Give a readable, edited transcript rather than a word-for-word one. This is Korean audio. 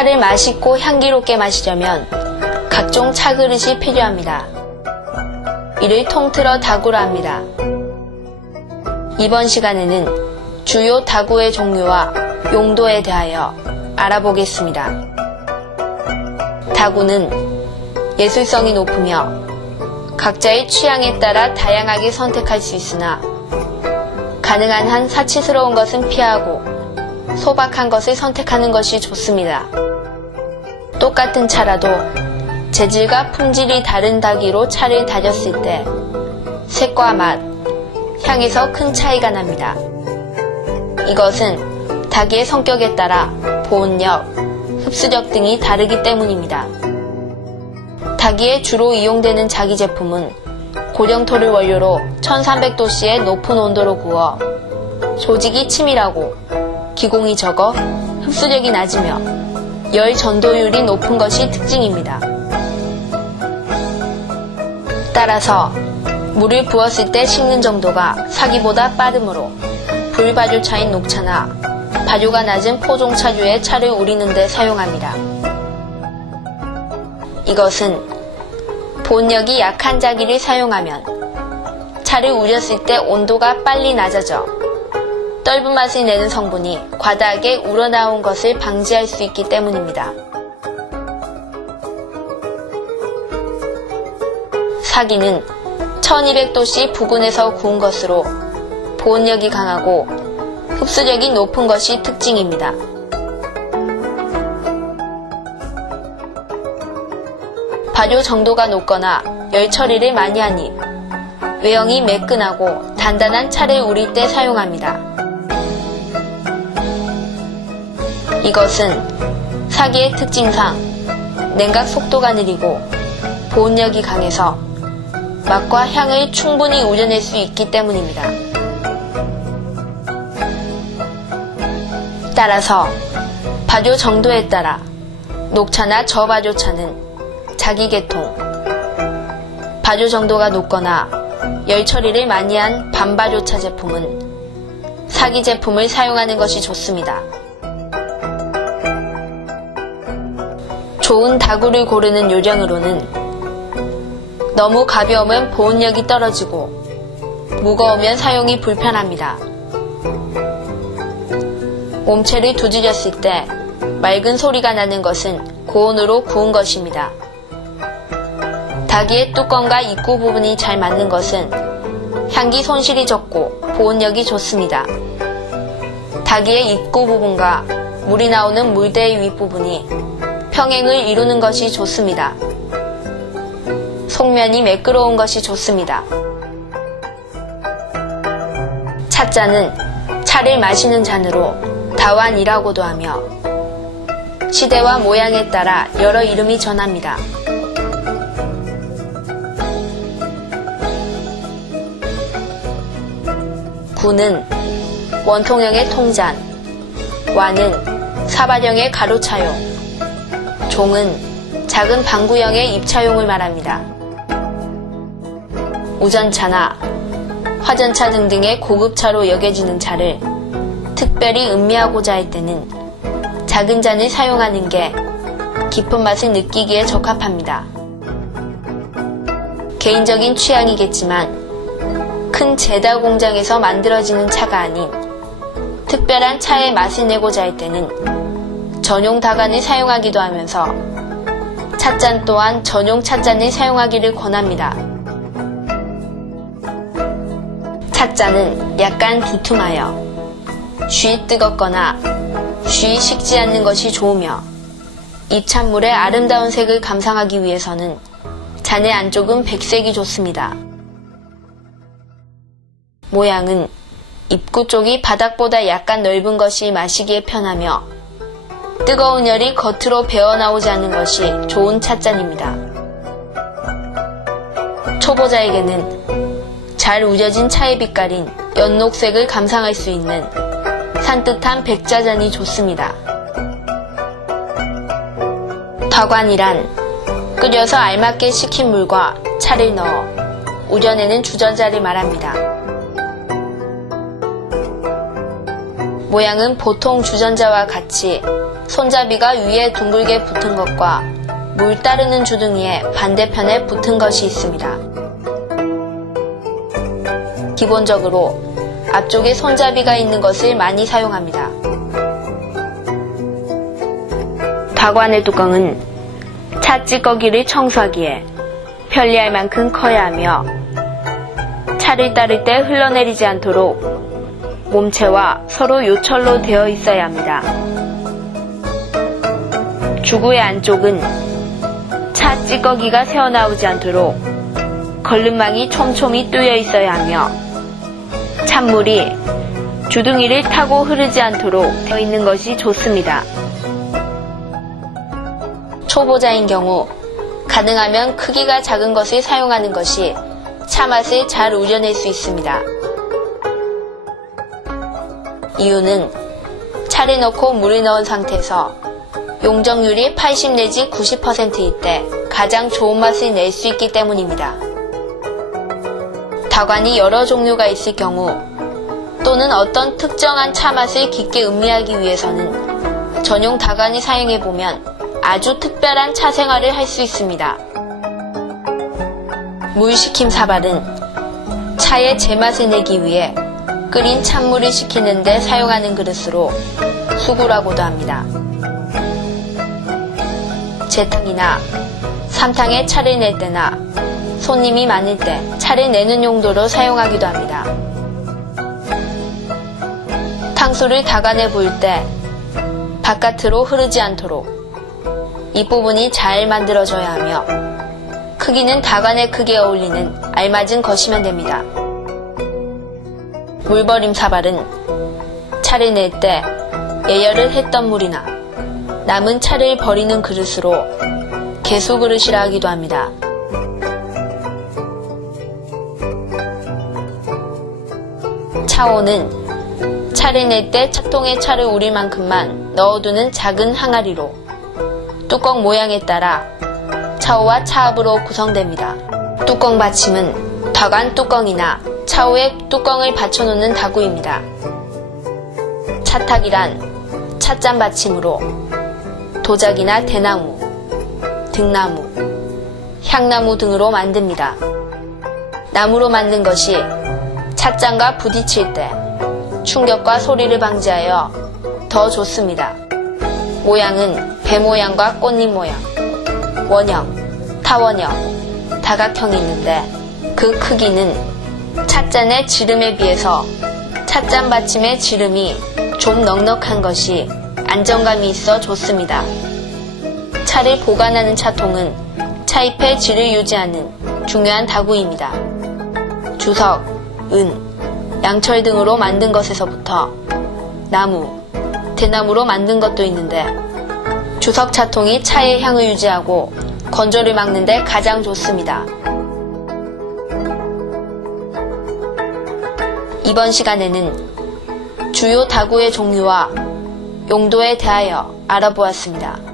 차를 맛있고 향기롭게 마시려면 각종 차그릇이 필요합니다. 이를 통틀어 다구라 합니다. 이번 시간에는 주요 다구의 종류와 용도에 대하여 알아보겠습니다. 다구는 예술성이 높으며 각자의 취향에 따라 다양하게 선택할 수 있으나 가능한 한 사치스러운 것은 피하고 소박한 것을 선택하는 것이 좋습니다. 똑같은 차라도 재질과 품질이 다른 다기로 차를 다졌을 때 색과 맛, 향에서 큰 차이가 납니다. 이것은 다기의 성격에 따라 보온력, 흡수력 등이 다르기 때문입니다. 다기에 주로 이용되는 자기 제품은 고령토를 원료로 1300도씨의 높은 온도로 구워 조직이 치밀하고 기공이 적어 흡수력이 낮으며 열 전도율이 높은 것이 특징입니다. 따라서 물을 부었을 때 식는 정도가 사기보다 빠르므로 불발효차인 녹차나 발효가 낮은 포종차류의 차를 우리는 데 사용합니다. 이것은 보온력이 약한 자기를 사용하면 차를 우렸을 때 온도가 빨리 낮아져 떫은 맛을 내는 성분이 과다하게 우러나온 것을 방지할 수 있기 때문입니다. 사기는 1200도씨 부근에서 구운 것으로 보온력이 강하고 흡수력이 높은 것이 특징입니다. 발효 정도가 높거나 열 처리를 많이 하니 외형이 매끈하고 단단한 차를 우릴 때 사용합니다. 이것은 사기의 특징상 냉각 속도가 느리고 보온력이 강해서 맛과 향을 충분히 우려낼 수 있기 때문입니다. 따라서 발효 정도에 따라 녹차나 저발효차는 자기계통, 발효 정도가 높거나 열 처리를 많이 한 반발효차 제품은 사기 제품을 사용하는 것이 좋습니다. 좋은 다구를 고르는 요령으로는 너무 가벼우면 보온력이 떨어지고 무거우면 사용이 불편합니다. 몸체를 두드렸을 때 맑은 소리가 나는 것은 고온으로 구운 것입니다. 다기의 뚜껑과 입구 부분이 잘 맞는 것은 향기 손실이 적고 보온력이 좋습니다. 다기의 입구 부분과 물이 나오는 물대의 윗부분이 평행을 이루는 것이 좋습니다. 속면이 매끄러운 것이 좋습니다. 찻잔은 차를 마시는 잔으로 다완이라고도 하며 시대와 모양에 따라 여러 이름이 전합니다. 구는 원통형의 통잔, 완은 사발형의 가로차용, 종은 작은 방구형의 입차용을 말합니다. 우전차나 화전차 등등의 고급차로 여겨지는 차를 특별히 음미하고자 할 때는 작은 잔을 사용하는 게 깊은 맛을 느끼기에 적합합니다. 개인적인 취향이겠지만 큰 제다 공장에서 만들어지는 차가 아닌 특별한 차의 맛을 내고자 할 때는 전용 다간을 사용하기도 하면서 찻잔 또한 전용 찻잔을 사용하기를 권합니다. 찻잔은 약간 두툼하여 쉬 뜨겁거나 쉬 식지 않는 것이 좋으며 입찬물의 아름다운 색을 감상하기 위해서는 잔의 안쪽은 백색이 좋습니다. 모양은 입구 쪽이 바닥보다 약간 넓은 것이 마시기에 편하며 뜨거운 열이 겉으로 배어나오지 않는 것이 좋은 찻잔입니다. 초보자에게는 잘 우려진 차의 빛깔인 연녹색을 감상할 수 있는 산뜻한 백자잔이 좋습니다. 다관이란 끓여서 알맞게 식힌 물과 차를 넣어 우려내는 주전자를 말합니다. 모양은 보통 주전자와 같이 손잡이가 위에 둥글게 붙은 것과 물 따르는 주둥이에 반대편에 붙은 것이 있습니다. 기본적으로 앞쪽에 손잡이가 있는 것을 많이 사용합니다. 다관의 뚜껑은 차 찌꺼기를 청소하기에 편리할 만큼 커야 하며 차를 따를 때 흘러내리지 않도록 몸체와 서로 요철로 되어 있어야 합니다. 주구의 안쪽은 차 찌꺼기가 새어나오지 않도록 걸름망이 촘촘히 뚫려 있어야 하며 찬물이 주둥이를 타고 흐르지 않도록 되어 있는 것이 좋습니다. 초보자인 경우 가능하면 크기가 작은 것을 사용하는 것이 차 맛을 잘 우려낼 수 있습니다. 이유는 차를 넣고 물을 넣은 상태에서 용적률이 80 내지 90%일 때 가장 좋은 맛을 낼 수 있기 때문입니다. 다관이 여러 종류가 있을 경우 또는 어떤 특정한 차 맛을 깊게 음미하기 위해서는 전용 다관을 사용해보면 아주 특별한 차 생활을 할 수 있습니다. 물 식힘 사발은 차의 제맛을 내기 위해 끓인 찬물을 식히는 데 사용하는 그릇으로 수구라고도 합니다. 재탕이나 삼탕에 차를 낼 때나 손님이 많을 때 차를 내는 용도로 사용하기도 합니다. 탕수를 다관에 부을 때 바깥으로 흐르지 않도록 윗부분이 잘 만들어져야 하며 크기는 다관의 크기에 어울리는 알맞은 것이면 됩니다. 물버림 사발은 차를 낼 때 예열을 했던 물이나 남은 차를 버리는 그릇으로 개수 그릇이라 하기도 합니다. 차오는 차를 낼 때 차통에 차를 우릴 만큼만 넣어두는 작은 항아리로 뚜껑 모양에 따라 차오와 차압으로 구성됩니다. 뚜껑 받침은 다관 뚜껑이나 차오에 뚜껑을 받쳐놓는 다구입니다. 차탁이란 찻잔 받침으로 도자기나 대나무, 등나무, 향나무 등으로 만듭니다. 나무로 만든 것이 찻잔과 부딪힐 때 충격과 소리를 방지하여 더 좋습니다. 모양은 배 모양과 꽃잎 모양, 원형, 타원형, 다각형이 있는데 그 크기는 찻잔의 지름에 비해서 찻잔 받침의 지름이 좀 넉넉한 것이 안정감이 있어 좋습니다. 차를 보관하는 차통은 차잎의 질을 유지하는 중요한 다구입니다. 주석, 은, 양철 등으로 만든 것에서부터 나무, 대나무로 만든 것도 있는데 주석 차통이 차의 향을 유지하고 건조를 막는 데 가장 좋습니다. 이번 시간에는 주요 다구의 종류와 용도에 대하여 알아보았습니다.